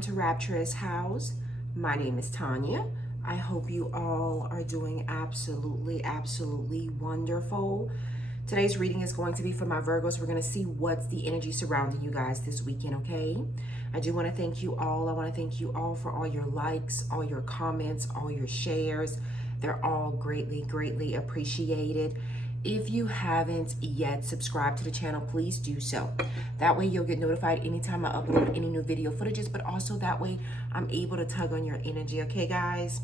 welcome to Rapturous House. My name is Tonya. I hope you all are doing absolutely wonderful. Today's reading is going to be for my Virgos. We're going to see what's the energy surrounding you guys this weekend, okay? I do want to thank you all. I want to thank you all for all your likes, all your comments, all your shares. They're all greatly appreciated. If you haven't yet subscribed to the channel, please do so. That way you'll get notified anytime I upload any new video footages, but also that way I'm able to tug on your energy, okay guys?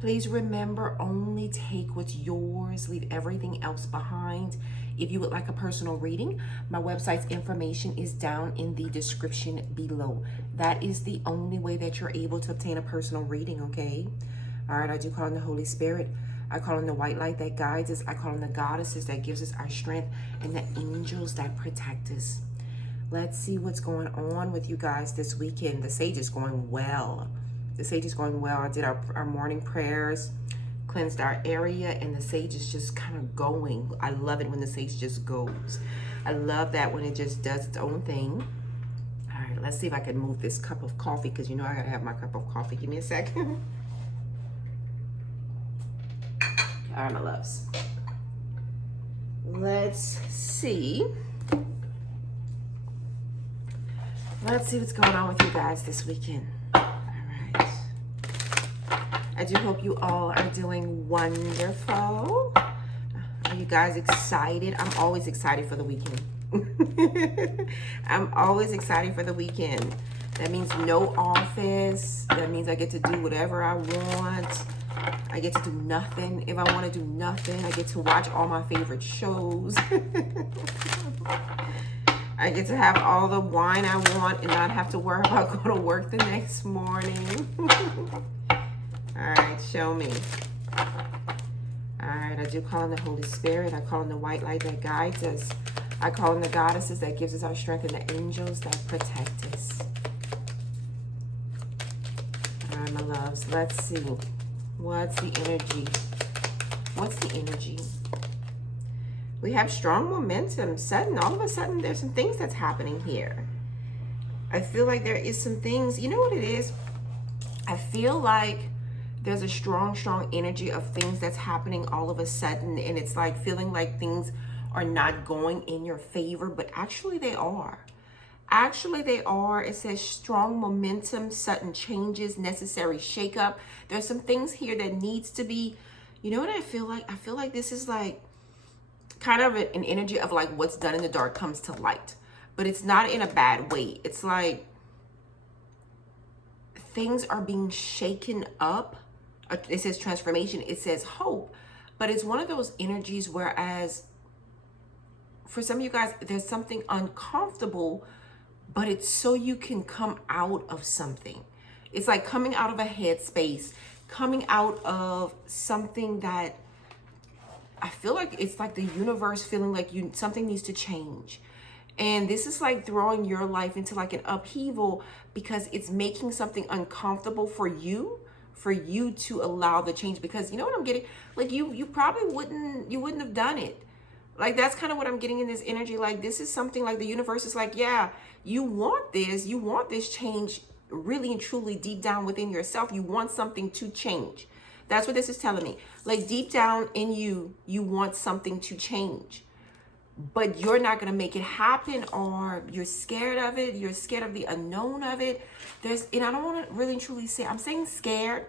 Please remember, only take what's yours, leave everything else behind. If you would like a personal reading, my website's information is down in the description below. That is the only way that you're able to obtain a personal reading, okay? All right, I do call on the Holy Spirit. I call on the white light that guides us. I call on the goddesses that gives us our strength, and the angels that protect us. Let's see what's going on with you guys this weekend. The sage is going well. The sage is going well. I did our morning prayers, cleansed our area, and the sage is just kind of going. I love it when the sage just goes. I love that when it just does its own thing. All right, let's see if I can move this cup of coffee, because you know I gotta have my cup of coffee. Give me a second. All right, my loves. Let's see. Let's see what's going on with you guys this weekend. All right. I do hope you all are doing wonderful. Are you guys excited? I'm always excited for the weekend. I'm always excited for the weekend. That means no office. That means I get to do whatever I want. I get to do nothing. If I want to do nothing, I get to watch all my favorite shows. I get to have all the wine I want and not have to worry about going to work the next morning. All right, show me. All right, I do call on the Holy Spirit. I call on the white light that guides us. I call on the goddesses that gives us our strength, and the angels that protect us. All right, my loves, let's see. What's the energy? What's the energy? We have strong momentum. All of a sudden, there's some things that's happening here. I feel like there is some things. You know what it is? I feel like there's a strong energy of things that's happening all of a sudden. And it's like feeling like things are not going in your favor. But actually, they are. Actually, they are. It says strong momentum, sudden changes, necessary shakeup. There's some things here that needs to be, you know what I feel like? I feel like this is like kind of an energy of like what's done in the dark comes to light. But it's not in a bad way. It's like things are being shaken up. It says transformation. It says hope. But it's one of those energies whereas for some of you guys, there's something uncomfortable, but it's so you can come out of something. It's like coming out of a headspace, coming out of something that I feel like it's like the universe feeling like something needs to change. And this is like throwing your life into like an upheaval because it's making something uncomfortable for you to allow the change. Because you know what I'm getting? Like you probably wouldn't have done it. Like, that's kind of what I'm getting in this energy. Like, this is something like the universe is like, yeah, you want this change really and truly deep down within yourself. You want something to change. That's what this is telling me. Like, deep down in you, you want something to change. But you're not going to make it happen, or you're scared of it. You're scared of the unknown of it. And I don't want to really and truly say, I'm saying scared.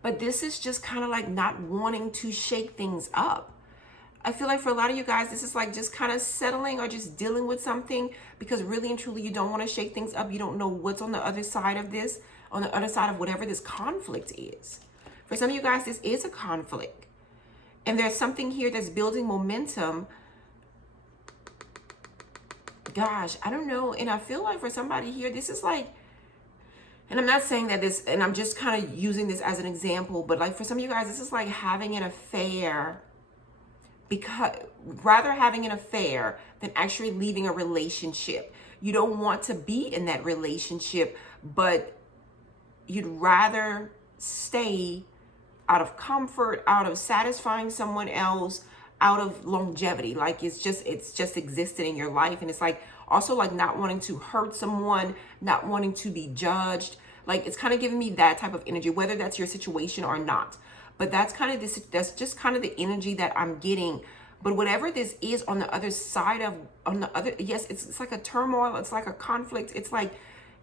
But this is just kind of like not wanting to shake things up. I feel like for a lot of you guys, this is like just kind of settling or just dealing with something because really and truly you don't want to shake things up. You don't know what's on the other side of this, on the other side of whatever this conflict is. For some of you guys, this is a conflict. And there's something here that's building momentum. Gosh, I don't know. And I feel like for somebody here, this is like, and I'm not saying that this, and I'm just kind of using this as an example, but like for some of you guys, this is like having an affair. Because rather having an affair than actually leaving a relationship. You don't want to be in that relationship, but you'd rather stay out of comfort, out of satisfying someone else, out of longevity. Like it's just existed in your life. And it's like also like not wanting to hurt someone, not wanting to be judged. Like it's kind of giving me that type of energy, whether that's your situation or not. But that's kind of this, that's just kind of the energy that I'm getting. But whatever this is on the other side of, on the other, yes, it's like a turmoil. It's like a conflict. It's like,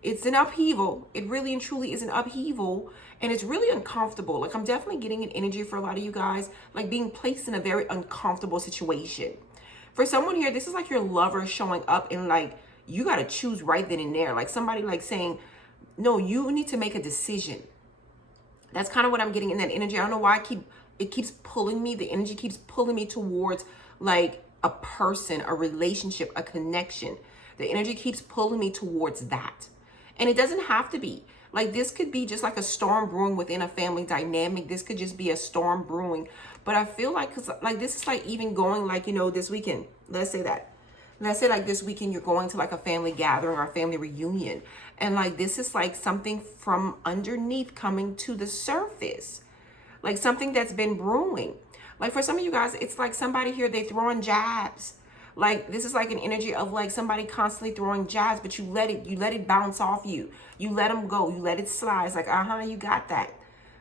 it's an upheaval. It really and truly is an upheaval. And it's really uncomfortable. Like I'm definitely getting an energy for a lot of you guys, like being placed in a very uncomfortable situation. For someone here, this is like your lover showing up and like, you got to choose right then and there. Like somebody like saying, no, you need to make a decision. That's kind of what I'm getting in that energy. I don't know why it keeps pulling me. The energy keeps pulling me towards like a person, a relationship, a connection. The energy keeps pulling me towards that. And it doesn't have to be. Like this could be just like a storm brewing within a family dynamic. This could just be a storm brewing. But I feel like, cause like this is like even going like, you know, this weekend, let's say that. Let's say like this weekend, you're going to like a family gathering or a family reunion. And like, this is like something from underneath coming to the surface. Like something that's been brewing. Like for some of you guys, it's like somebody here, they throwing jabs. Like this is like an energy of like somebody constantly throwing jabs, but you let it bounce off you. You let them go. You let it slide. It's like, you got that.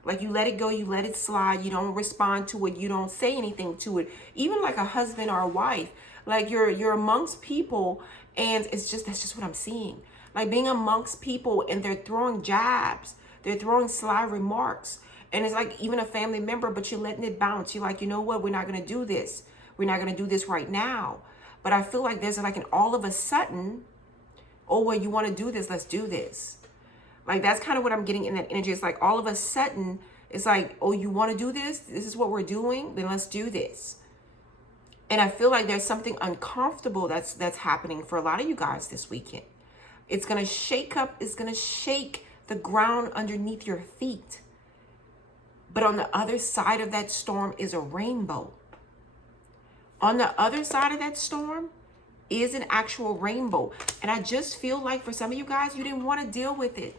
Like you let it go. You let it slide. You don't respond to it. You don't say anything to it. Even like a husband or a wife, like you're amongst people and it's just, that's just what I'm seeing. Like being amongst people and they're throwing jabs. They're throwing sly remarks. And it's like even a family member, but you're letting it bounce. You're like, you know what? We're not going to do this. We're not going to do this right now. But I feel like there's like an all of a sudden, oh, well, you want to do this, let's do this. Like that's kind of what I'm getting in that energy. It's like all of a sudden, it's like, oh, you want to do this? This is what we're doing? Then let's do this. And I feel like there's something uncomfortable that's happening for a lot of you guys this weekend. It's going to shake up, it's going to shake the ground underneath your feet. But on the other side of that storm is a rainbow. On the other side of that storm is an actual rainbow. And I just feel like for some of you guys, you didn't want to deal with it.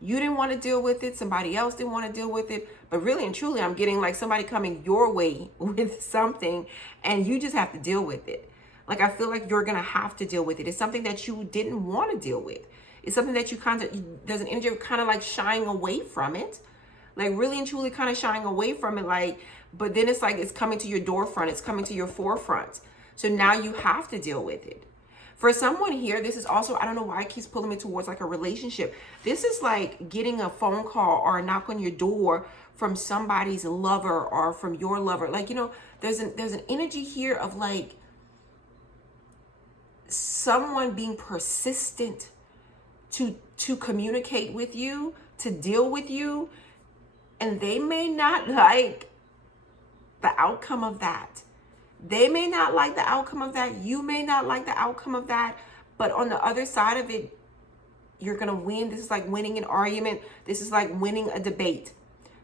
You didn't want to deal with it. Somebody else didn't want to deal with it. But really and truly, I'm getting like somebody coming your way with something and you just have to deal with it. Like, I feel like you're going to have to deal with it. It's something that you didn't want to deal with. It's something that you kind of, there's an energy of kind of like shying away from it. Like really and truly kind of shying away from it. Like, but then it's like, it's coming to your door front. It's coming to your forefront. So now you have to deal with it. For someone here, this is also, I don't know why it keeps pulling me towards like a relationship. This is like getting a phone call or a knock on your door from somebody's lover or from your lover. Like, you know, there's an energy here of like someone being persistent to communicate with you, to deal with you. And they may not like the outcome of that. They may not like the outcome of that. You may not like the outcome of that. But on the other side of it, you're going to win. This is like winning an argument. This is like winning a debate.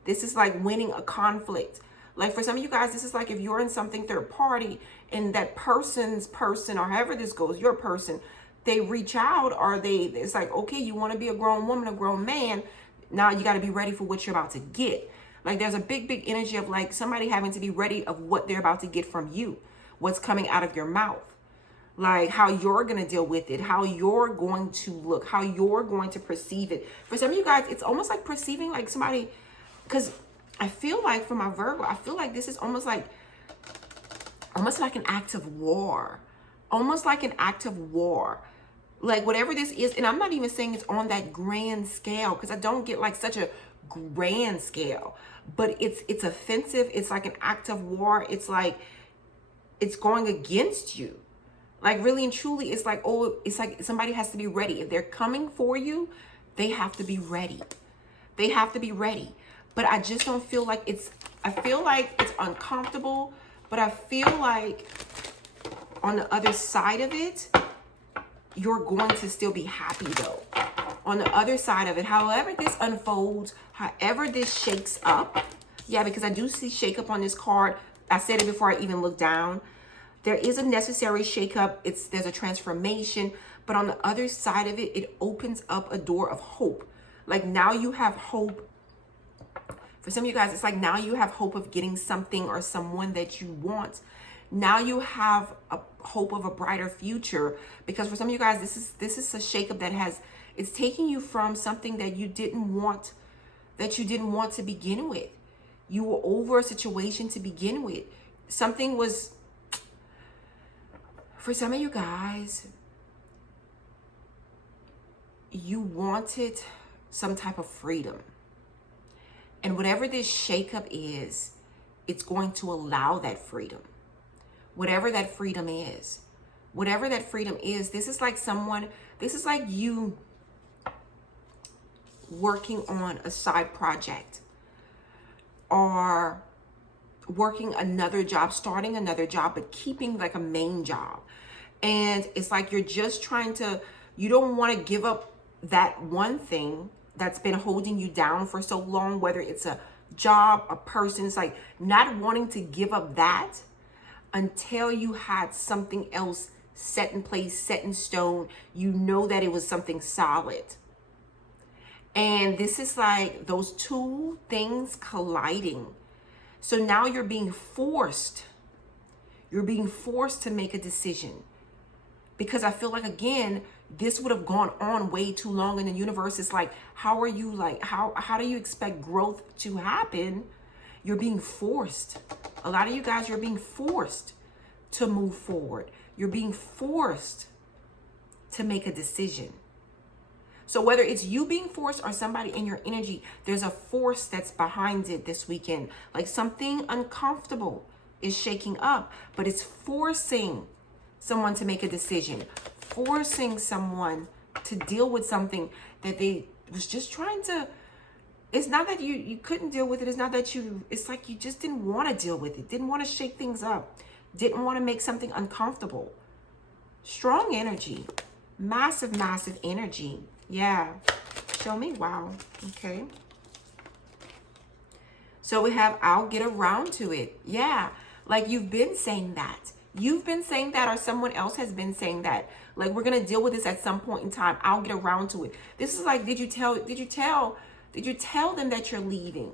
This is like winning a conflict. Like for some of you guys, this is like if you're in something third party and that person's person, or however this goes, your person, they reach out or it's like, okay, you want to be a grown woman, a grown man. Now you got to be ready for what you're about to get. Like there's a big energy of like somebody having to be ready of what they're about to get from you, what's coming out of your mouth, like how you're going to deal with it, how you're going to look, how you're going to perceive it. For some of you guys, it's almost like perceiving like somebody, because I feel like for my Virgo, I feel like this is almost like an act of war, almost like an act of war. Like whatever this is, and I'm not even saying it's on that grand scale because I don't get like such a grand scale, but it's offensive. It's like an act of war. It's like it's going against you. Like really and truly, it's like, oh, it's like somebody has to be ready. If they're coming for you, they have to be ready. They have to be ready. But I just don't feel like I feel like it's uncomfortable, but I feel like on the other side of it, you're going to still be happy though. On the other side of it, however this unfolds, however this shakes up, yeah, because I do see shake up on this card. I said it before I even looked down. There is a necessary shake up. There's a transformation, but on the other side of it, it opens up a door of hope. Like now you have hope. For some of you guys, it's like now you have hope of getting something or someone that you want. Now you have a hope of a brighter future, because for some of you guys, this is a shakeup that it's taking you from something that you didn't want to begin with. You were over a situation to begin with. Something was, for some of you guys, you wanted some type of freedom. And whatever this shakeup is, it's going to allow that freedom. Whatever that freedom is. Whatever that freedom is, this is like you working on a side project or working another job, starting another job, but keeping like a main job. And it's like you're just you don't want to give up that one thing that's been holding you down for so long, whether it's a job, a person. It's like not wanting to give up that until you had something else set in place, set in stone. You know that it was something solid. And this is like those two things colliding. So now you're being forced to make a decision. Because I feel like, again, this would have gone on way too long in the universe. It's like, how do you expect growth to happen? You're being forced. A lot of you guys, you're being forced to move forward. You're being forced to make a decision. So whether it's you being forced or somebody in your energy, there's a force that's behind it this weekend. Like something uncomfortable is shaking up, but it's forcing someone to make a decision, forcing someone to deal with something that they was just trying to. It's not that you couldn't deal with it. It's not that it's like you just didn't want to deal with it. Didn't want to shake things up. Didn't want to make something uncomfortable. Strong energy. Massive, massive energy. Yeah. Show me. Wow. Okay. So we have, I'll get around to it. Yeah. Like you've been saying that. You've been saying that, or someone else has been saying that. Like, we're going to deal with this at some point in time. I'll get around to it. This is like, did you tell them that you're leaving?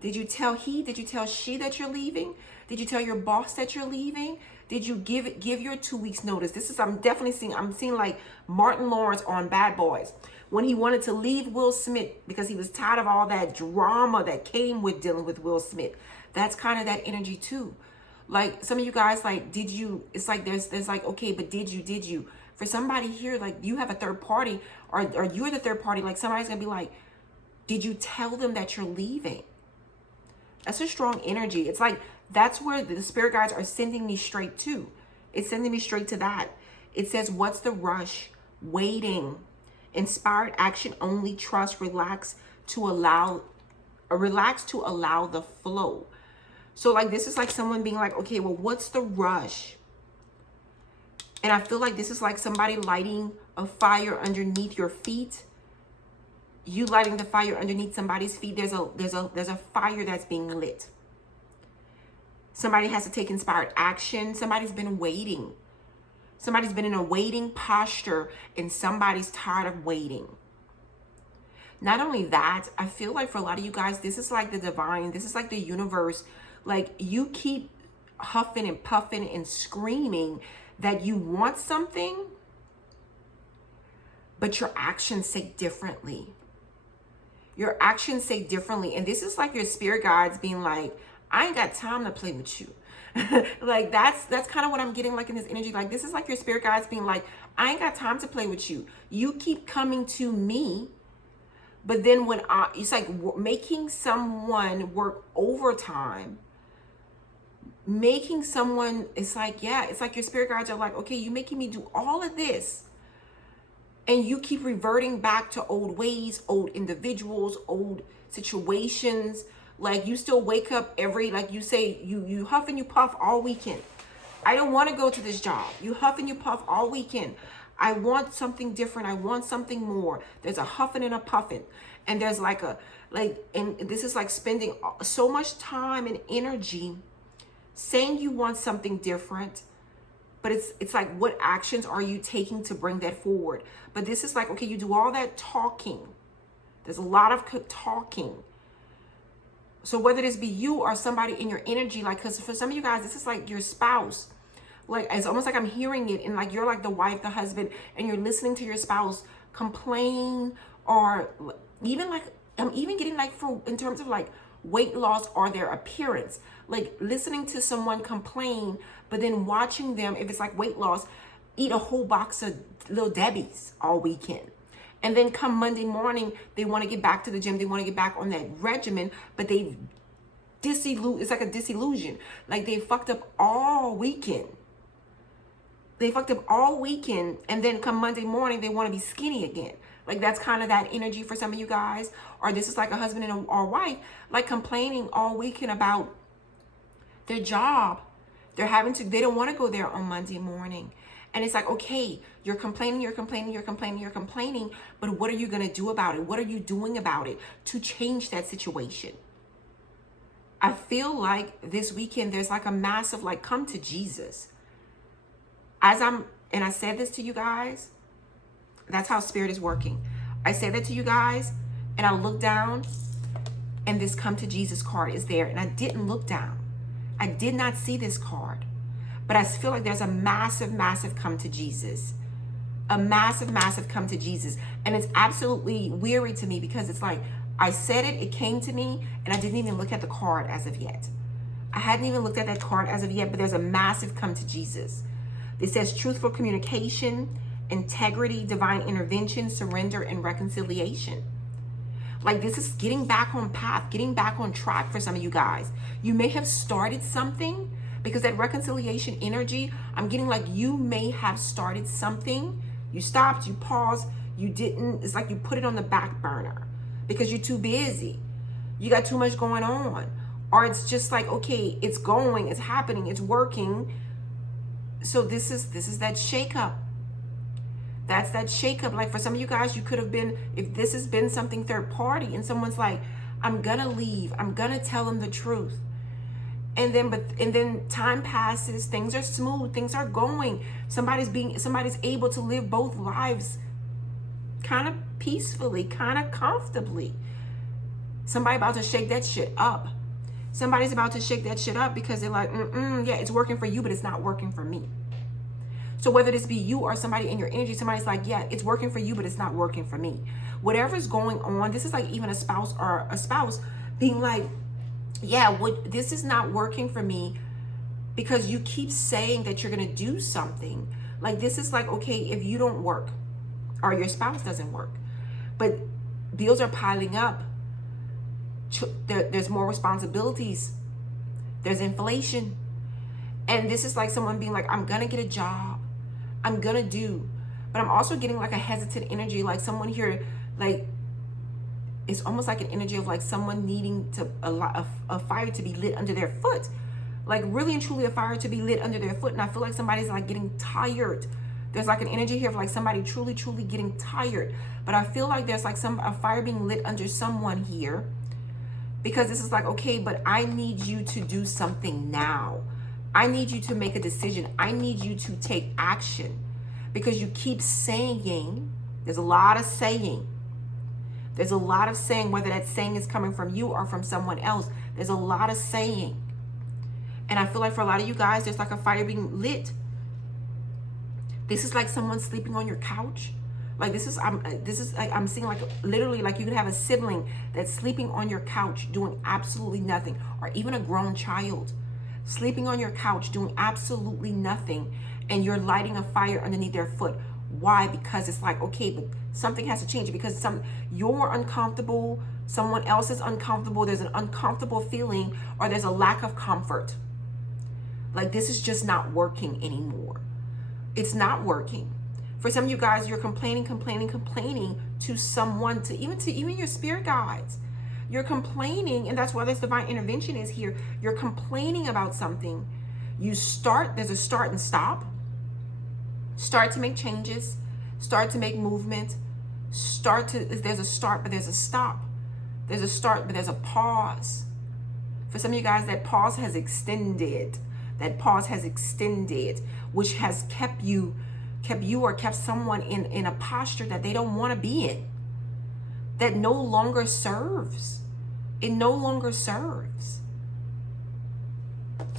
Did you tell she that you're leaving? Did you tell your boss that you're leaving? Did you give your 2 weeks notice? I'm seeing like Martin Lawrence on Bad Boys, when he wanted to leave Will Smith because he was tired of all that drama that came with dealing with Will Smith. That's kind of that energy too. Like some of you guys, like, did you, it's like, there's like, okay, but did you, for somebody here, like you have a third party or you're the third party, like somebody's gonna be like, did you tell them that you're leaving? That's a strong energy. It's like, that's where the spirit guides are sending me straight to. It's sending me straight to that. It says, what's the rush? Waiting. Inspired action only. Trust. Relax to allow the flow. So like, this is like someone being like, okay, well, what's the rush? And I feel like this is like somebody lighting a fire underneath your feet. You lighting the fire underneath somebody's feet. There's a fire that's being lit. Somebody has to take inspired action. Somebody's been waiting. Somebody's been in a waiting posture, and somebody's tired of waiting. Not only that, I feel like for a lot of you guys, this is like the divine, this is like the universe. Like, you keep huffing and puffing and screaming that you want something, but your actions say differently. Your actions say differently. And this is like your spirit guides being like, I ain't got time to play with you. Like, that's kind of what I'm getting like in this energy. Like, this is like your spirit guides being like, I ain't got time to play with you. You keep coming to me. But then it's like making someone work overtime, making someone, it's like, yeah, it's like your spirit guides are like, okay, you're making me do all of this. And you keep reverting back to old ways, old individuals, old situations. Like, you still wake up like you say, you huff and you puff all weekend. I don't want to go to this job. You huff and you puff all weekend. I want something different. I want something more. There's a huffing and a puffing. And there's and this is like spending so much time and energy saying you want something different. But it's like, what actions are you taking to bring that forward? But this is like, okay, you do all that talking. There's a lot of talking. So whether this be you or somebody in your energy, like, because for some of you guys, this is like your spouse. Like, it's almost like I'm hearing it, and like you're like the wife, the husband, and you're listening to your spouse complain, or even like, I'm even getting like, for in terms of like weight loss or their appearance, like listening to someone complain, but then watching them, if it's like weight loss, eat a whole box of Little Debbie's all weekend. And then come Monday morning, they want to get back to the gym. They want to get back on that regimen, but they it's like a disillusion. Like they fucked up all weekend. They fucked up all weekend. And then come Monday morning, they want to be skinny again. Like that's kind of that energy for some of you guys. Or this is like a husband and or wife, like complaining all weekend about their job. They don't want to go there on Monday morning. And it's like, okay, you're complaining, but what are you going to do about it? What are you doing about it to change that situation? I feel like this weekend, there's like a massive, like, come to Jesus. And I said this to you guys, that's how Spirit is working. I said that to you guys, and I looked down, and this come to Jesus card is there. And I didn't look down. I did not see this card. But I feel like there's a massive, massive come to Jesus. A massive, massive come to Jesus. And it's absolutely weary to me because it's like, I said it came to me, and I didn't even look at the card as of yet. I hadn't even looked at that card as of yet, but there's a massive come to Jesus. It says truthful communication, integrity, divine intervention, surrender, and reconciliation. Like this is getting back on path, getting back on track for some of you guys. You may have started something, because that reconciliation energy, I'm getting like you may have started something. You stopped, you paused, you didn't. It's like you put it on the back burner because you're too busy. You got too much going on. Or it's just like, okay, it's going, it's happening, it's working. So this is that shakeup. That's that shakeup. Like for some of you guys, you could have been, if this has been something third party and someone's like, I'm gonna leave, I'm gonna tell them the truth. And then time passes, things are smooth, things are going. Somebody's able to live both lives kind of peacefully, kind of comfortably. Somebody about to shake that shit up. Somebody's about to shake that shit up because they're like, yeah, it's working for you, but it's not working for me. So whether this be you or somebody in your energy, somebody's like, yeah, it's working for you, but it's not working for me. Whatever's going on, this is like even a spouse being like, yeah, this is not working for me because you keep saying that you're going to do something. Like this is like, okay, if you don't work or your spouse doesn't work, but bills are piling up, there's more responsibilities, there's inflation. And this is like someone being like, I'm going to get a job, I'm going to do, but I'm also getting like a hesitant energy, like someone here, like, it's almost like an energy of like someone needing a fire to be lit under their foot, like really and truly a fire to be lit under their foot. And I feel like somebody's like getting tired. There's like an energy here of like somebody truly getting tired. But I feel like there's like a fire being lit under someone here, because this is like, okay, but I need you to do something now. I need you to make a decision. I need you to take action, because you keep saying, there's a lot of saying. There's a lot of saying, whether that saying is coming from you or from someone else. There's a lot of saying. And I feel like for a lot of you guys, there's like a fire being lit. This is like someone sleeping on your couch. Like I'm seeing like literally like you could have a sibling that's sleeping on your couch doing absolutely nothing, or even a grown child sleeping on your couch doing absolutely nothing, and you're lighting a fire underneath their foot. Why? Because it's like, okay, but something has to change, because you're uncomfortable, someone else is uncomfortable, there's an uncomfortable feeling, or there's a lack of comfort. Like this is just not working anymore. It's not working. For some of you guys, you're complaining to someone, to even your spirit guides. You're complaining, and that's why this divine intervention is here. You're complaining about something. There's a start and stop. Start to make changes, start to make movement, there's a start, but there's a stop. There's a start, but there's a pause. For some of you guys, that pause has extended. Which has kept you or kept someone in a posture that they don't want to be in, that no longer serves. It no longer serves.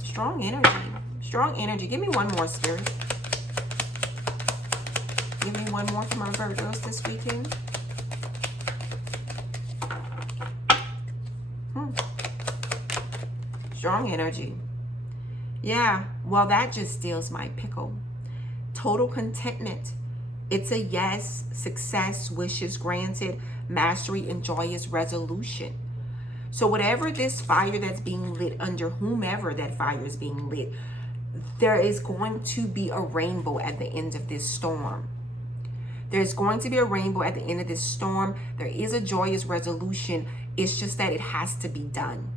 Strong energy. Strong energy. Give me one more, Spirit. Give me one more for my Virgos this weekend. Strong energy. Yeah, well, that just steals my pickle. Total contentment. It's a yes, success, wishes granted, mastery, and joyous resolution. So whatever this fire that's being lit under, whomever that fire is being lit, there is going to be a rainbow at the end of this storm. There's going to be a rainbow at the end of this storm. There is a joyous resolution. It's just that it has to be done.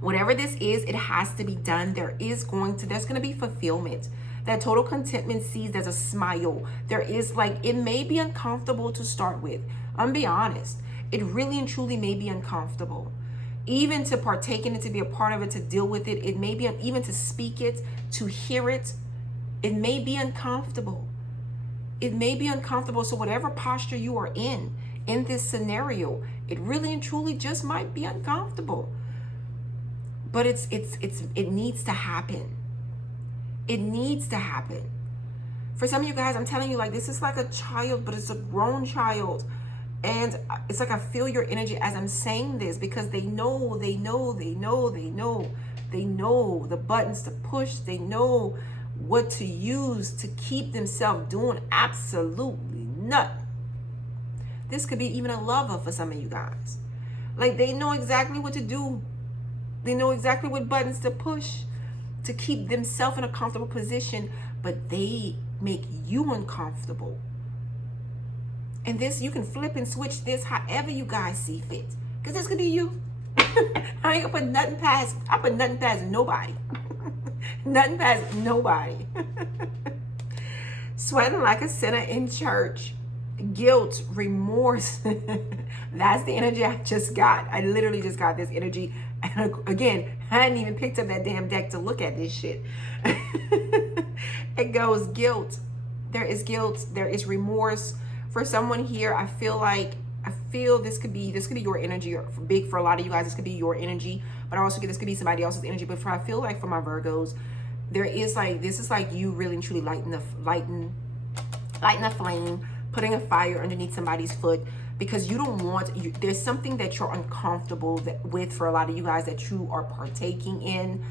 Whatever this is, it has to be done. There's going to be fulfillment. That total contentment sees there's a smile. There is like, it may be uncomfortable to start with. I'm gonna be honest. It really and truly may be uncomfortable. Even to partake in it, to be a part of it, to deal with it. It may be, even to speak it, to hear it. It may be uncomfortable. It may be uncomfortable. So whatever posture you are in this scenario, it really and truly just might be uncomfortable. But it needs to happen. It needs to happen. For some of you guys, I'm telling you, like, this is like a child, but it's a grown child. And it's like I feel your energy as I'm saying this, because they know the buttons to push. They know what to use to keep themselves doing absolutely nothing. This could be even a lover for some of you guys. Like, they know exactly what to do. They know exactly what buttons to push to keep themselves in a comfortable position, but they make you uncomfortable. And this, you can flip and switch this however you guys see fit. Because this could be you. I ain't gonna put nothing past, I put nothing past nobody. Nothing past nobody. Sweating like a sinner in church. Guilt, remorse. That's the energy I just got. I literally just got this energy. And again, I hadn't even picked up that damn deck to look at this shit. It goes guilt. There is guilt. There is remorse. For someone here, I feel this could be your energy. Or big for a lot of you guys, this could be your energy. But I also get this could be somebody else's energy. But I feel like for my Virgos, there is like, this is like you really and truly lighting the flame, putting a fire underneath somebody's foot, because you don't want, there's something that you're uncomfortable with for a lot of you guys that you are partaking in.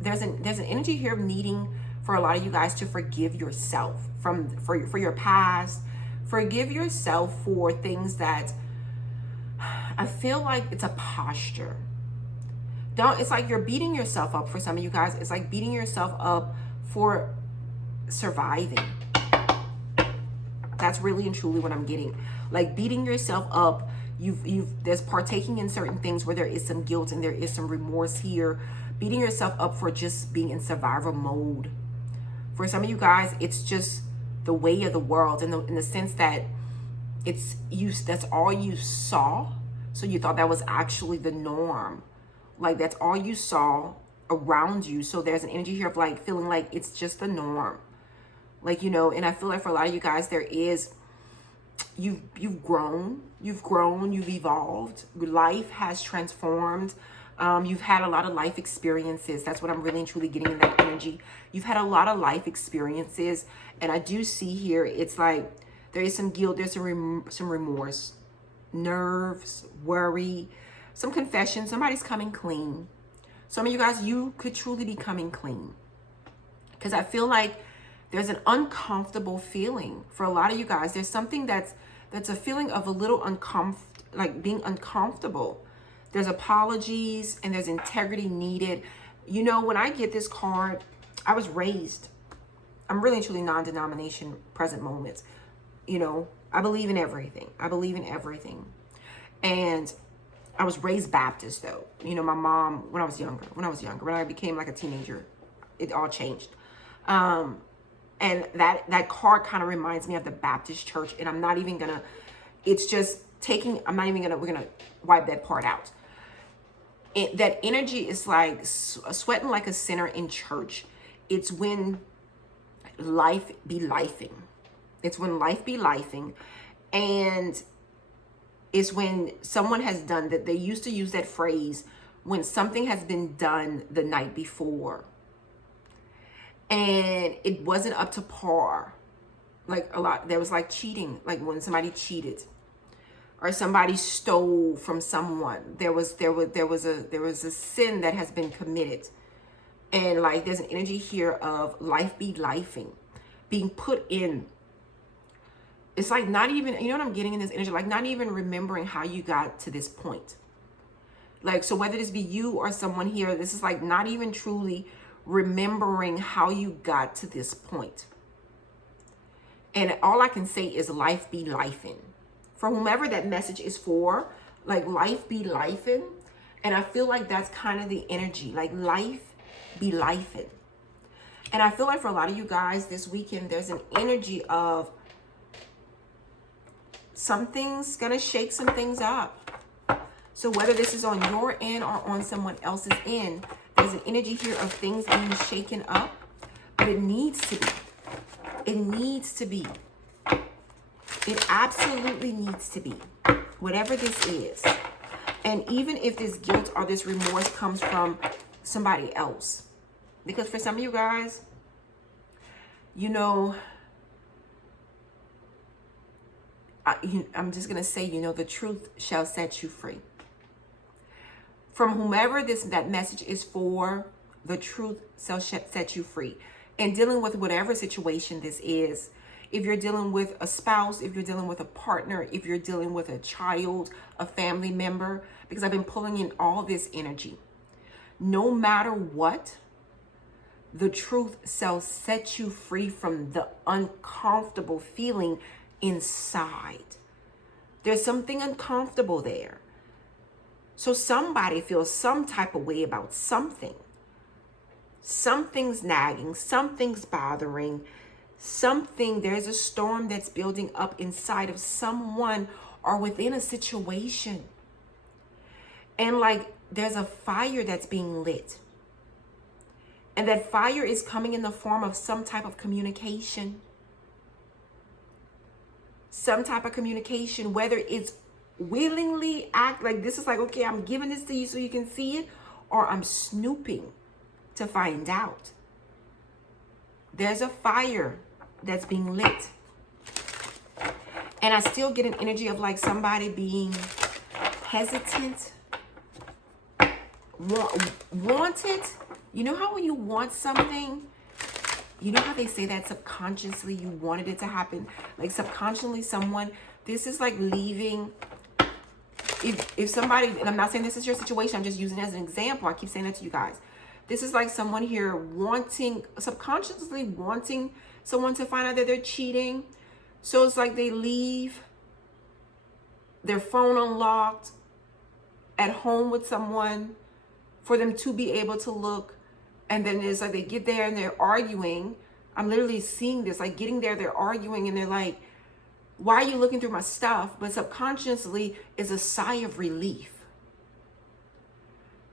There's an energy here of needing for a lot of you guys to forgive yourself for your past. Forgive yourself for things that I feel like it's a posture. It's like you're beating yourself up for some of you guys. It's like beating yourself up for surviving. That's really and truly what I'm getting. Like beating yourself up. There's partaking in certain things where there is some guilt and there is some remorse here. Beating yourself up for just being in survival mode. For some of you guys, it's just the way of the world in the sense that that's all you saw. So you thought that was actually the norm. Like that's all you saw around you. So there's an energy here of like feeling like it's just the norm. Like, and I feel like for a lot of you guys, there is, you've grown, you've evolved. Life has transformed. You've had a lot of life experiences. That's what I'm really and truly getting in that energy. You've had a lot of life experiences. And I do see here, it's like there is some guilt, there's some remorse, nerves, worry, some confession. Somebody's coming clean. Some of you guys, you could truly be coming clean. Because I feel like there's an uncomfortable feeling for a lot of you guys. There's something that's a feeling of a little like being uncomfortable. There's apologies and there's integrity needed. When I get this card, I was raised, I'm really truly non-denomination present moments. I believe in everything. And I was raised Baptist though. My mom, when I was younger, when I became like a teenager, it all changed. And that card kind of reminds me of the Baptist church. And I'm not even gonna, we're gonna wipe that part out. That energy is like sweating like a sinner in church. It's when life be lifing. And is when someone has done that. They used to use that phrase when something has been done the night before and it wasn't up to par. Like a lot, there was like cheating, like when somebody cheated or somebody stole from someone. There was a sin that has been committed. And like there's an energy here of life be lifing, being put in. It's like not even, you know what I'm getting in this energy? Like not even remembering how you got to this point. Like, so whether this be you or someone here, this is like not even truly remembering how you got to this point. And all I can say is life be lifing. For whomever that message is for, like life be lifing. And I feel like that's kind of the energy, like life be lifing. And I feel like for a lot of you guys this weekend, there's an energy of something's gonna shake some things up. So whether this is on your end or on someone else's end, there's an energy here of things being shaken up, but it needs to be. It needs to be. It absolutely needs to be. Whatever this is. And even if this guilt or this remorse comes from somebody else. Because for some of you guys, you know, I'm just going to say, you know, the truth shall set you free. From whomever that message is for, the truth shall set you free. And dealing with whatever situation this is, if you're dealing with a spouse, if you're dealing with a partner, if you're dealing with a child, a family member, because I've been pulling in all this energy. No matter what, the truth shall set you free from the uncomfortable feeling inside. There's something uncomfortable there. So somebody feels some type of way about something. Something's nagging, something's bothering, there's a storm that's building up inside of someone or within a situation. And like there's a fire that's being lit. And that fire is coming in the form of some type of communication. Some type of communication, whether it's willingly act like this is like, okay, I'm giving this to you so you can see it, or I'm snooping to find out. There's a fire that's being lit. And I still get an energy of like somebody being hesitant, want it. You know how when you want something, you know how they say that subconsciously you wanted it to happen? Like subconsciously someone, this is like leaving. If somebody, and I'm not saying this is your situation, I'm just using it as an example. I keep saying that to you guys. This is like someone here subconsciously wanting someone to find out that they're cheating. So it's like they leave their phone unlocked at home with someone for them to be able to look. And then it's like they get there and they're arguing. I'm literally seeing this, like getting there, they're arguing and they're like, why are you looking through my stuff? But subconsciously is a sigh of relief.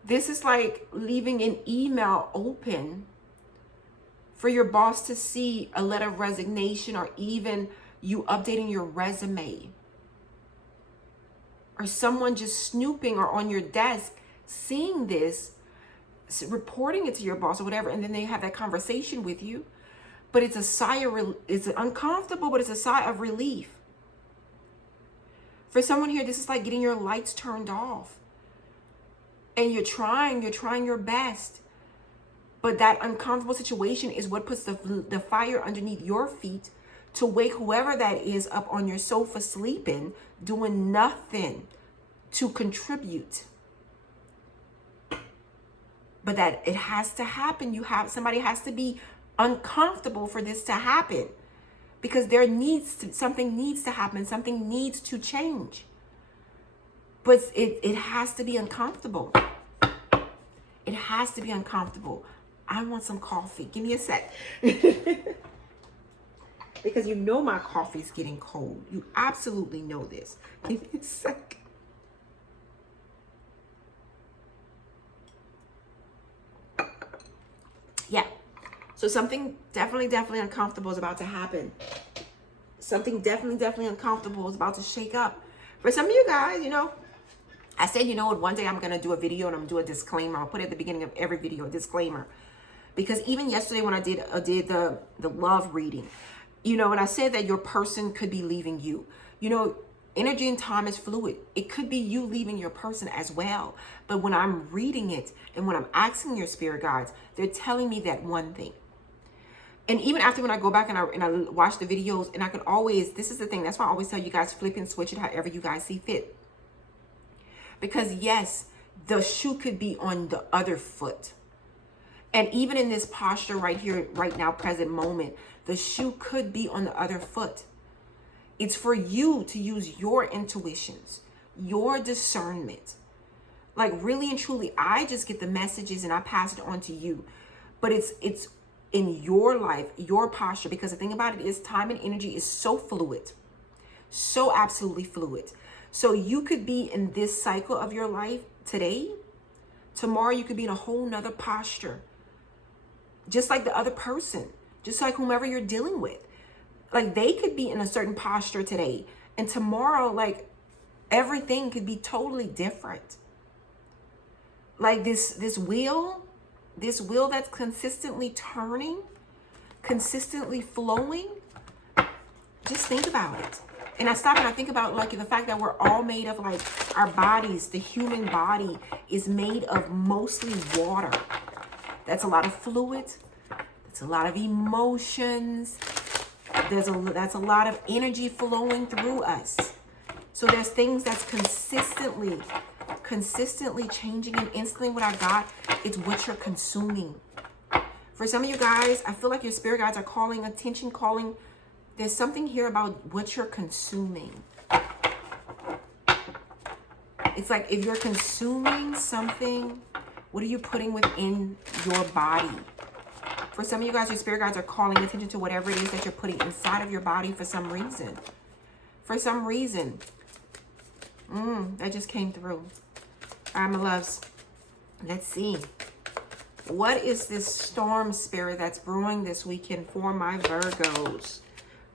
This is like leaving an email open for your boss to see a letter of resignation, or even you updating your resume, or someone just snooping or on your desk seeing this, reporting it to your boss or whatever, and then they have that conversation with you. But it's a sigh of it's uncomfortable, but it's a sigh of relief. For someone here, this is like getting your lights turned off. And you're trying your best. But that uncomfortable situation is what puts the fire underneath your feet to wake whoever that is up on your sofa sleeping, doing nothing to contribute. But that it has to happen. Somebody has to be uncomfortable for this to happen, because something needs to happen. Something needs to change. But it has to be uncomfortable. It has to be uncomfortable. I want some coffee. Give me a sec. Because you know my coffee's getting cold. You absolutely know this. Give me a sec. Yeah. So something definitely uncomfortable is about to happen. Something definitely uncomfortable is about to shake up. For some of you guys, you know, I said, you know what, one day I'm going to do a video and I'm going to do a disclaimer. I'll put it at the beginning of every video, a disclaimer. Because even yesterday when I did the love reading, you know, and I said that your person could be leaving you. You know, energy and time is fluid. It could be you leaving your person as well. But when I'm reading it and when I'm asking your spirit guides, they're telling me that one thing. And even after when I go back and I watch the videos, and I can always, this is the thing, that's why I always tell you guys, flip and switch it however you guys see fit. Because yes, the shoe could be on the other foot. And even in this posture right here, right now, present moment, the shoe could be on the other foot. It's for you to use your intuitions, your discernment. Like really and truly, I just get the messages and I pass it on to you. But it's in your life, your posture, because the thing about it is time and energy is so fluid, so absolutely fluid. So you could be in this cycle of your life today. Tomorrow you could be in a whole nother posture. Just like the other person, just like whomever you're dealing with. Like they could be in a certain posture today, and tomorrow, like everything could be totally different. Like this wheel that's consistently turning, consistently flowing. Just think about it. And I stop and I think about like the fact that we're all made of, like, our bodies, the human body is made of mostly water. That's a lot of fluid. That's a lot of emotions. That's a lot of energy flowing through us. So there's things that's consistently changing, and instantly what I got is what you're consuming. For some of you guys, I feel like your spirit guides are calling attention, there's something here about what you're consuming. It's like if you're consuming something, what are you putting within your body? For some of you guys, your spirit guides are calling attention to whatever it is that you're putting inside of your body for some reason. For some reason. That just came through. All right, my loves. Let's see. What is this storm spirit that's brewing this weekend for my Virgos?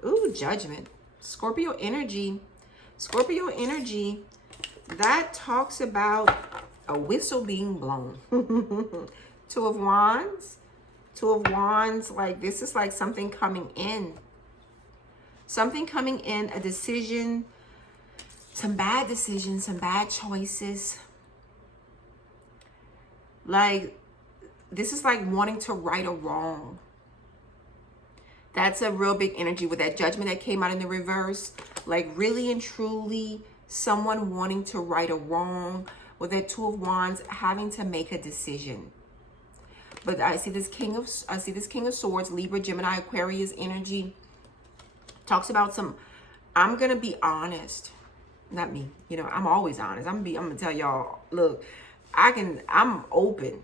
Ooh, judgment. Scorpio energy. Scorpio energy. That talks about a whistle being blown. Two of Wands. Two of Wands. Like this is like something coming in. Something coming in. A decision. Some bad decisions. Some bad choices. Like this is like wanting to right a wrong. That's a real big energy with that judgment that came out in the reverse. Like really and truly someone wanting to right a wrong. With that Two of Wands, having to make a decision. But I see this King of Swords, Libra, Gemini, Aquarius energy. Talks about some, I'm going to be honest. Not me. You know, I'm always honest. I'm going to tell y'all, look, I'm open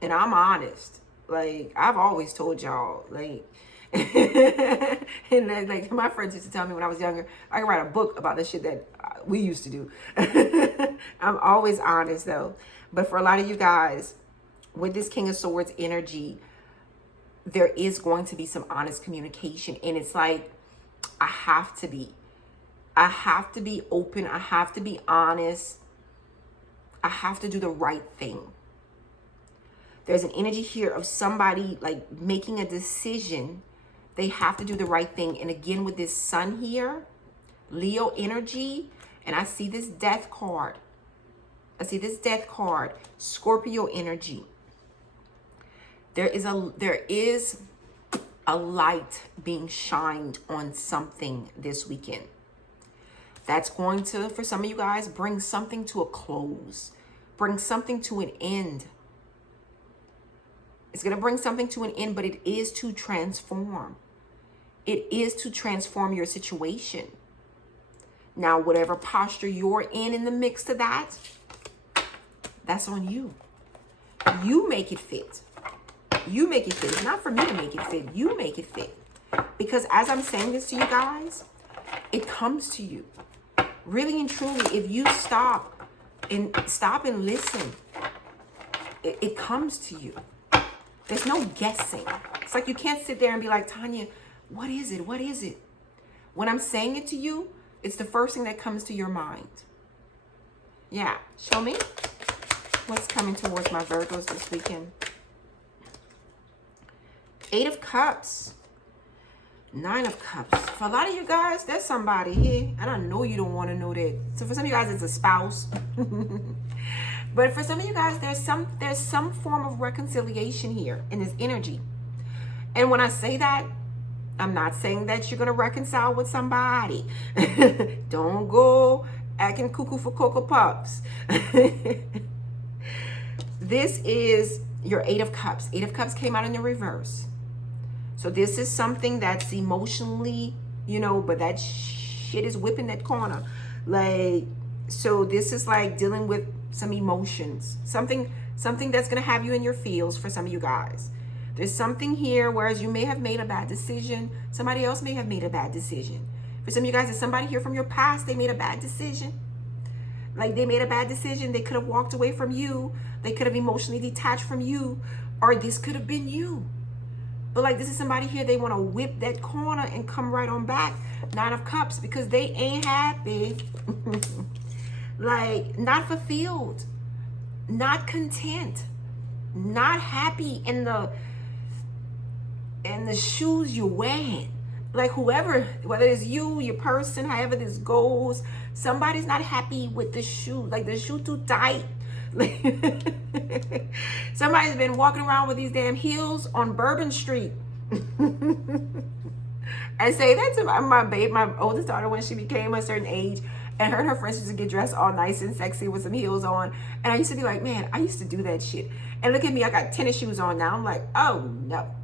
and I'm honest. Like, I've always told y'all, like, and then, like my friends used to tell me when I was younger, I can write a book about the shit that we used to do. I'm always honest though. But for a lot of you guys, with this King of Swords energy, there is going to be some honest communication. And it's like, I have to be open. I have to be honest. I have to do the right thing. There's an energy here of somebody like making a decision. They have to do the right thing. And again, with this sun here, Leo energy, and I see this death card. Scorpio energy. There is a light being shined on something this weekend. That's going to, for some of you guys, bring something to a close. Bring something to an end. It's going to bring something to an end, but it is to transform. It is to transform your situation. Now, whatever posture you're in the mix of that, that's on you. You make it fit. You make it fit. It's not for me to make it fit. You make it fit. Because as I'm saying this to you guys, it comes to you. Really and truly, if you stop and listen, it comes to you. There's no guessing. It's like you can't sit there and be like, Tonya, what is it? What is it? When I'm saying it to you, It's the first thing that comes to your mind. Yeah, show me what's coming towards my Virgos this weekend. 8 of Cups. 9 of Cups. For a lot of you guys, there's somebody here, and I know you don't want to know that. So for some of you guys, it's a spouse. But for some of you guys, there's some form of reconciliation here in this energy. And when I say that, I'm not saying that you're going to reconcile with somebody. Don't go acting cuckoo for Cocoa Puffs. This is your 8 of Cups. 8 of Cups came out in the reverse. So this is something that's emotionally, you know, but that shit is whipping that corner. Like, so this is like dealing with some emotions. Something that's going to have you in your feels for some of you guys. There's something here, whereas you may have made a bad decision, somebody else may have made a bad decision. For some of you guys, there's somebody here from your past, they made a bad decision. Like they made a bad decision. They could have walked away from you. They could have emotionally detached from you. Or this could have been you. But like this is somebody here, they want to whip that corner and come right on back. 9 of Cups, because they ain't happy. Like not fulfilled. Not content. Not happy in the shoes you're wearing. Like whoever, whether it's you, your person, however this goes, somebody's not happy with the shoe. Like the shoe too tight. Like somebody's been walking around with these damn heels on Bourbon Street. I say that to my babe, my oldest daughter, when she became a certain age, and her and her friends used to get dressed all nice and sexy with some heels on. And I used to be like, man, I used to do that shit. And look at me, I got tennis shoes on now. I'm like, oh no.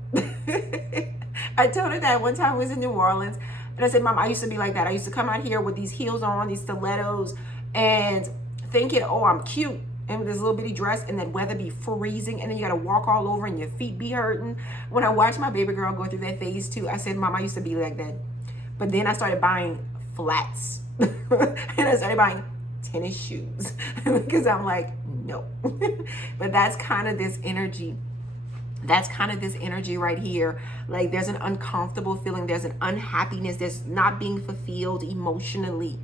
I told her that one time I was in New Orleans, and I said, Mom, I used to be like that. I used to come out here with these heels on, these stilettos, and thinking, oh, I'm cute, and with this little bitty dress, and then weather be freezing, and then you got to walk all over, and your feet be hurting. When I watched my baby girl go through that phase too, I said, Mom, I used to be like that. But then I started buying flats, and I started buying tennis shoes, because I'm like, no. But that's kind of this energy. That's kind of this energy right here. Like there's an uncomfortable feeling. There's an unhappiness. There's not being fulfilled emotionally.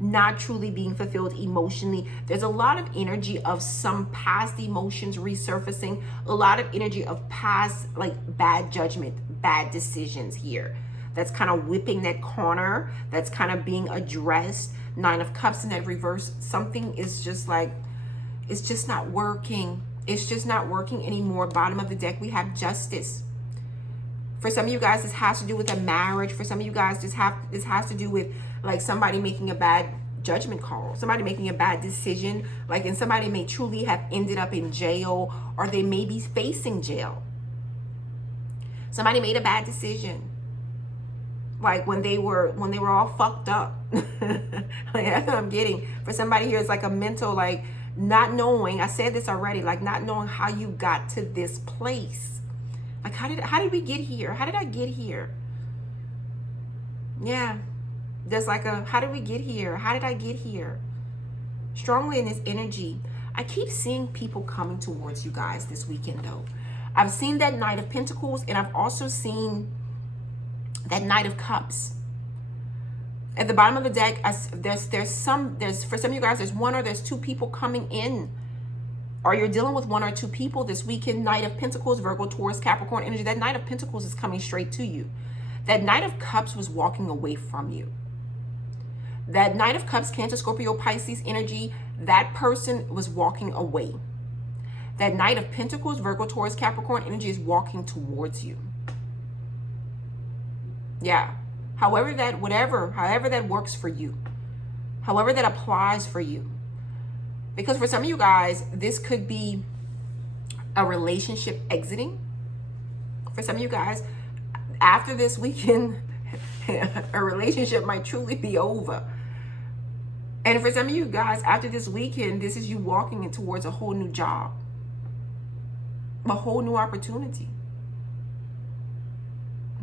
Not truly being fulfilled emotionally. There's a lot of energy of some past emotions resurfacing. A lot of energy of past, like bad judgment, bad decisions here. That's kind of whipping that corner. That's kind of being addressed. 9 of Cups in that reverse. Something is just like, it's just not working. It's just not working anymore. Bottom of the deck, we have Justice. For some of you guys, this has to do with a marriage. For some of you guys, this has to do with like somebody making a bad judgment call, somebody making a bad decision, like, and somebody may truly have ended up in jail, or they may be facing jail. Somebody made a bad decision, like when they were all fucked up. Like, that's what I'm getting. For somebody here, it's like a mental, like, not knowing, I said this already, like not knowing how you got to this place. Like how did we get here? How did I get here? Yeah. There's like a, how did we get here? How did I get here? Strongly in this energy. I keep seeing people coming towards you guys this weekend though. I've seen that Knight of Pentacles, and I've also seen that Knight of Cups. At the bottom of the deck, there's for some of you guys, there's 1 or there's 2 people coming in, or you're dealing with 1 or 2 people this weekend. Knight of Pentacles, Virgo, Taurus, Capricorn energy. That Knight of Pentacles is coming straight to you. That Knight of Cups was walking away from you. That Knight of Cups, Cancer, Scorpio, Pisces energy, that person was walking away. That Knight of Pentacles, Virgo, Taurus, Capricorn energy is walking towards you. Yeah. However that works for you. However that applies for you. Because for some of you guys, this could be a relationship exiting. For some of you guys, after this weekend, a relationship might truly be over. And for some of you guys, after this weekend, this is you walking in towards a whole new job. A whole new opportunity.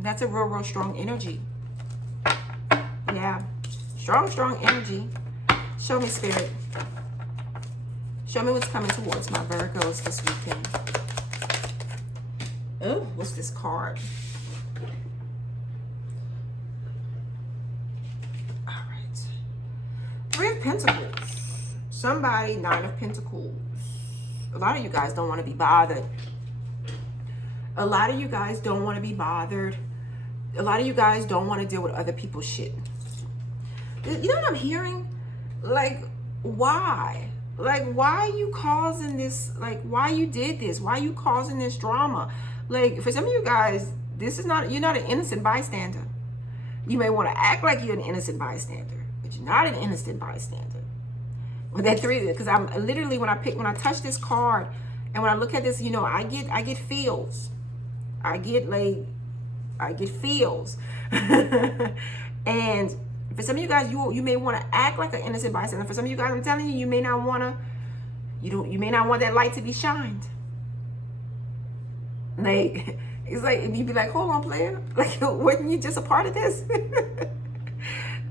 That's a real, real strong energy. Yeah. Strong energy. Show me, Spirit. Show me what's coming towards my Virgos this weekend. Oh, what's this card? All right. of Pentacles. Somebody, Nine of Pentacles. A lot of you guys don't want to be bothered. A lot of you guys don't want to be bothered. A lot of you guys don't want to deal with other people's shit. You know what I'm hearing? Like, why? Like, why are you causing this? Like, why you did this? Why are you causing this drama? Like, for some of you guys, this is not, you're not an innocent bystander. You may want to act like you're an innocent bystander, but you're not an innocent bystander. With that three, because I'm literally, when I touch this card and when I look at this, you know, I get feels. I get feels. And for some of you guys, you may want to act like an innocent bystander. For some of you guys, I'm telling you, you may not want to, you may not want that light to be shined. Like, it's like, you'd be like, hold on, player. Like, wasn't you just a part of this?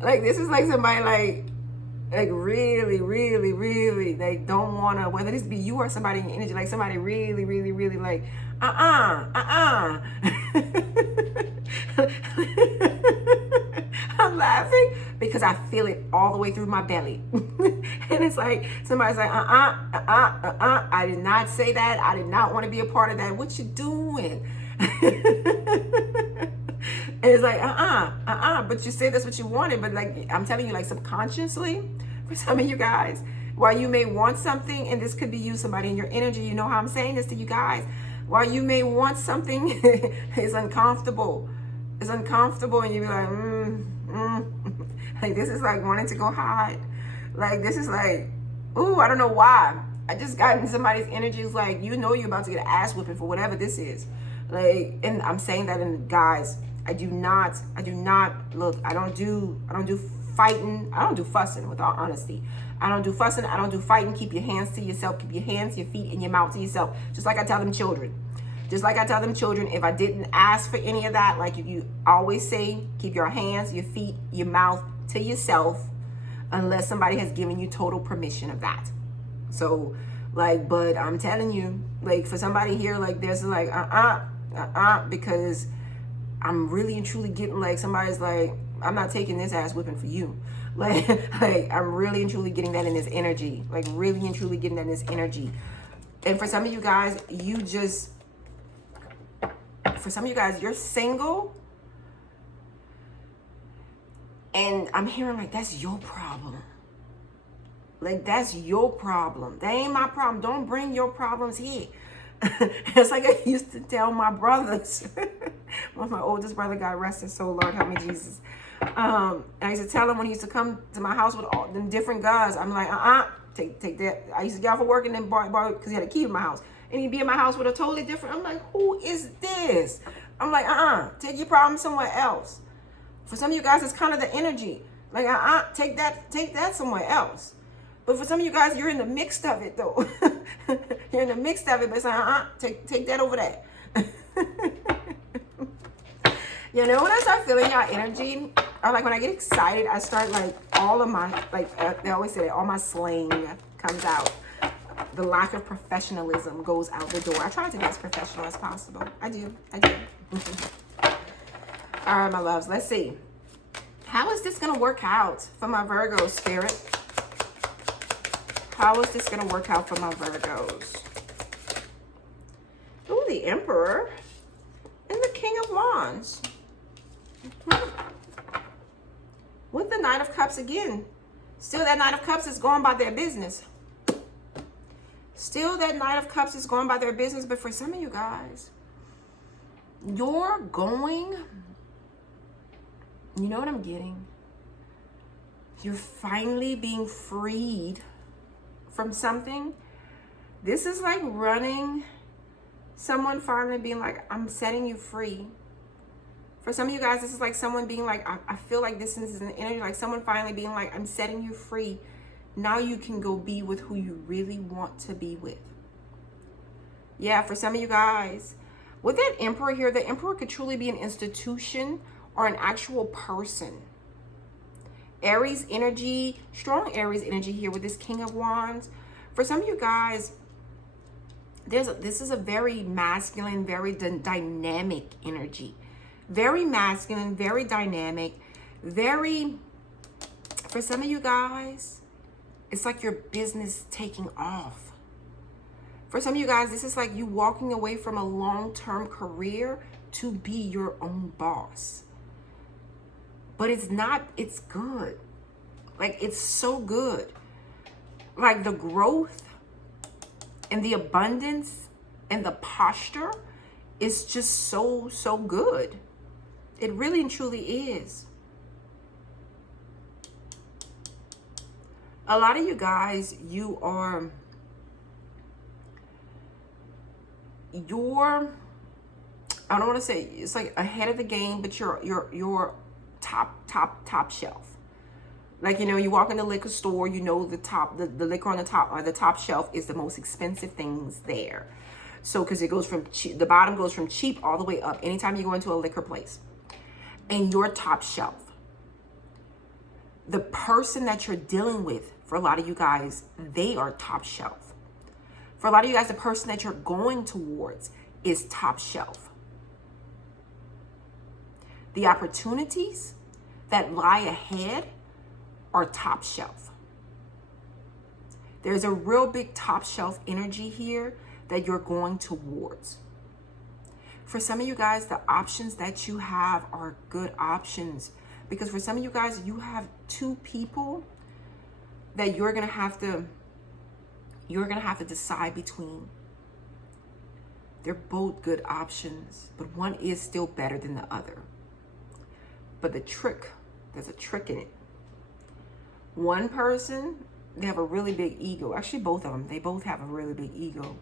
Like, this is like somebody like really, really, really, they don't want to, whether this be you or somebody in your energy, like somebody really, really, really like, I'm laughing because I feel it all the way through my belly. And it's like, somebody's like, I did not say that. I did not want to be a part of that. What you doing? And it's like, but you said that's what you wanted. But like, I'm telling you, like subconsciously, for some of you guys, while you may want something, and this could be you, somebody in your energy, you know how I'm saying this to you guys, while you may want something, it's uncomfortable. It's uncomfortable, and you be like, like this is like wanting to go hide. Like this is like, ooh, I don't know why. I just got in somebody's energy. It's like, you know, you're about to get an ass whipping for whatever this is. Like, and I'm saying that, in guys, I do not look, I don't do fighting. I don't do fussing, with all honesty. I don't do fussing. I don't do fighting. Keep your hands to yourself. Keep your hands, your feet, and your mouth to yourself. Just like I tell them children. Just like I tell them children, if I didn't ask for any of that, like you always say, keep your hands, your feet, your mouth to yourself, unless somebody has given you total permission of that. So, like, but I'm telling you, like, for somebody here, like, there's like, because I'm really and truly getting, like, somebody's like, I'm not taking this ass whipping for you. Like I'm really and truly getting that in this energy. Like, really and truly getting that in this energy. And for some of you guys, you're single. And I'm hearing, like, that's your problem. Like, that's your problem. That ain't my problem. Don't bring your problems here. It's like I used to tell my brothers. When my oldest brother, God rest his soul, Lord help me Jesus. And I used to tell him when he used to come to my house with all them different guns, I'm like, take that. I used to get off of work and then borrow, because he had a key to my house. And he'd be in my house with a totally different, I'm like, who is this? I'm like, take your problem somewhere else. For some of you guys, it's kind of the energy. Like, take that somewhere else. But for some of you guys, you're in the mix of it, though. You're in the mix of it, but it's like, take that over there. You know, when I start feeling y'all energy, or like when I get excited, I start like all of my, like they always say that all my slang comes out. The lack of professionalism goes out the door. I try to be as professional as possible. I do. All right, my loves, let's see. How is this going to work out for my Virgo spirit? How is this going to work out for my Virgos? Ooh, the Emperor and the King of Wands. With the Knight of Cups again. Still, that Knight of Cups is going by their business. Still, that Knight of Cups is going by their business. But for some of you guys, you're going, you know what I'm getting? You're finally being freed from something. This is like running, someone finally being like, I'm setting you free. For some of you guys, this is like someone being like, I feel like this is an energy, like someone finally being like, I'm setting you free. Now you can go be with who you really want to be with. Yeah, for some of you guys, with that Emperor here, the Emperor could truly be an institution or an actual person. Aries energy, strong Aries energy here with this King of Wands. For some of you guys, this is a very masculine, very dynamic energy. Very masculine, very dynamic, very, for some of you guys, It's like your business taking off. For some of you guys, this is like you walking away from a long-term career to be your own boss. But it's not, it's good. Like, it's so good. Like, the growth and the abundance and the posture is just so, so good. It really and truly is. A lot of you guys, you're I don't want to say it's like ahead of the game, but you're top shelf. Like, you know, you walk in the liquor store, you know, the liquor on the top or the top shelf is the most expensive things there. So, because it goes from the bottom goes from cheap all the way up. Anytime you go into a liquor place, and you're top shelf, the person that you're dealing with, for a lot of you guys, they are top shelf. For a lot of you guys, the person that you're going towards is top shelf. The opportunities that lie ahead are top shelf. There's a real big top shelf energy here that you're going towards. For some of you guys, the options that you have are good options, because for some of you guys, you have two people that you're gonna have to decide between. They're both good options, but one is still better than the other. But there's a trick in it. One person, they have a really big ego. Actually, both of them, they both have a really big ego.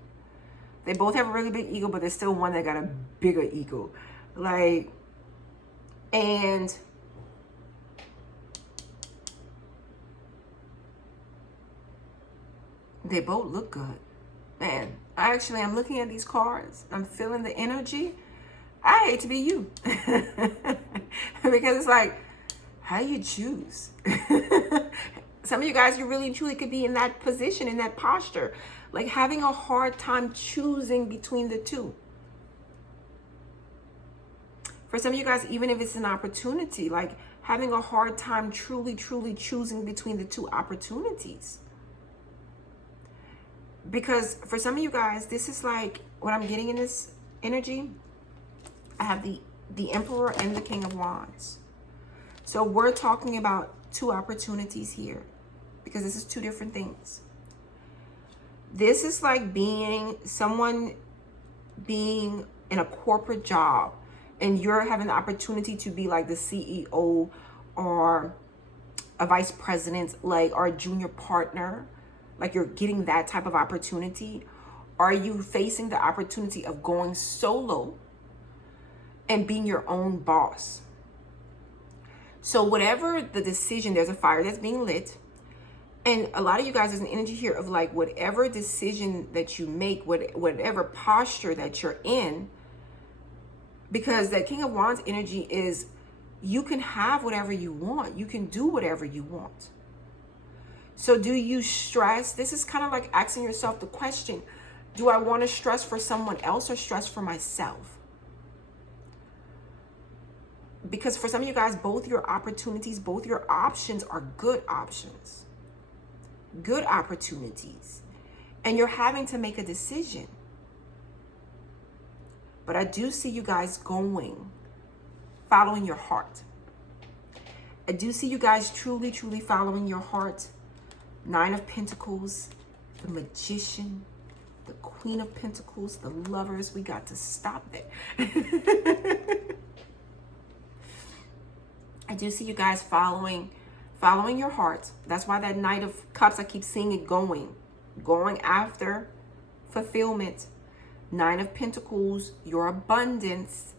They both have a really big ego, but there's still one that got a bigger ego. Like, and they both look good. Man, I'm looking at these cards. I'm feeling the energy. I hate to be you. Because it's like, how do you choose? Some of you guys, you really and truly could be in that position, in that posture, like having a hard time choosing between the two. For some of you guys, even if it's an opportunity, like having a hard time truly choosing between the two opportunities. Because for some of you guys, this is like what I'm getting in this energy. I have the Emperor and the King of Wands. So we're talking about two opportunities here, because this is two different things. This is like someone being in a corporate job, and you're having the opportunity to be like the CEO or a vice president, like, or a junior partner. Like, you're getting that type of opportunity. Are you facing the opportunity of going solo and being your own boss? So whatever the decision, there's a fire that's being lit. And a lot of you guys, there's an energy here of like, whatever decision that you make, whatever posture that you're in, because that King of Wands energy is, you can have whatever you want. You can do whatever you want. So do you stress? This is kind of like asking yourself the question, do I want to stress for someone else or stress for myself? Because for some of you guys, both your opportunities, both your options are good options, good opportunities, and you're having to make a decision. But I do see you guys following your heart. I do see you guys truly following your heart. 9 of Pentacles, the Magician, the Queen of Pentacles, the Lovers. We got to stop there. I do see you guys following your heart. That's why that Knight of Cups, I keep seeing it going after fulfillment. 9 of Pentacles, your abundance.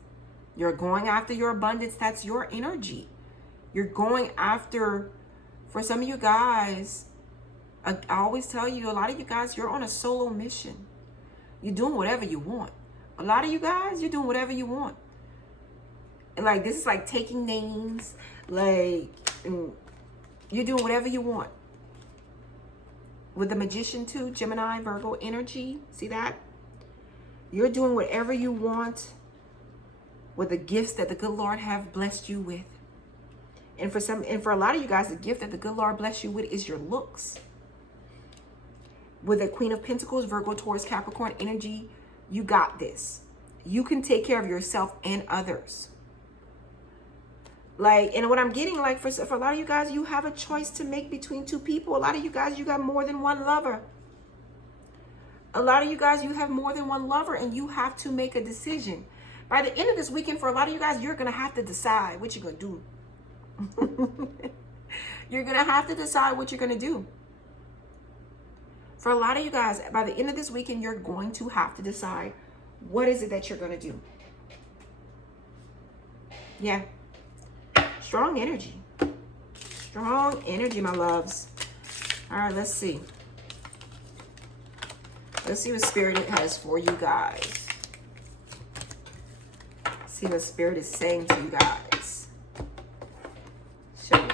You're going after your abundance. That's your energy. You're going after, for some of you guys, I always tell you, a lot of you guys, you're on a solo mission. You're doing whatever you want. A lot of you guys, you're doing whatever you want. And like, this is like taking names, like, you're doing whatever you want. With the Magician too, Gemini, Virgo energy, see that? You're doing whatever you want with the gifts that the good Lord have blessed you with. And for a lot of you guys, the gift that the good Lord blessed you with is your looks. with the Queen of Pentacles, Virgo, Taurus, Capricorn energy, you got this. You can take care of yourself and others. Like, and what I'm getting, like, for a lot of you guys, you have a choice to make between two people. A lot of you guys, you got more than one lover. A lot of you guys, you have more than one lover, and you have to make a decision. By the end of this weekend, for a lot of you guys, you're going to have to decide what you're going to do. You're going to have to decide what you're going to do. For a lot of you guys, by the end of this weekend, you're going to have to decide what is it that you're going to do. Yeah. Strong energy. Strong energy, my loves. All right, let's see. Let's see what Spirit has for you guys. See what Spirit is saying to you guys. Show me.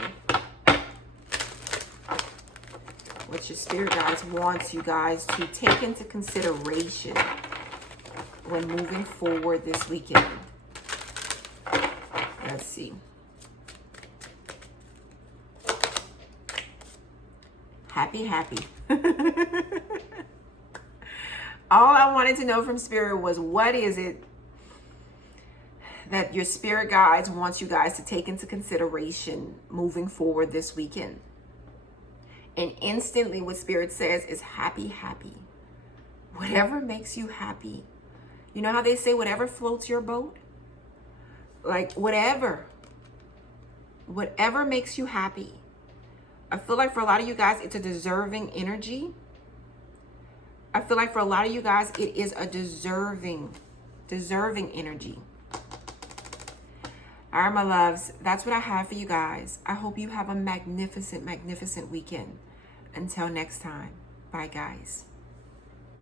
What your Spirit guides wants you guys to take into consideration when moving forward this weekend. Let's see. Happy, happy. All I wanted to know from Spirit was, what is it that your Spirit guides wants you guys to take into consideration moving forward this weekend? And instantly what Spirit says is happy, happy. Whatever makes you happy. You know how they say whatever floats your boat? Like whatever makes you happy. I feel like for a lot of you guys, it's a deserving energy. I feel like for a lot of you guys, it is a deserving energy. All right, my loves, that's what I have for you guys. I hope you have a magnificent, magnificent weekend. Until next time, bye guys.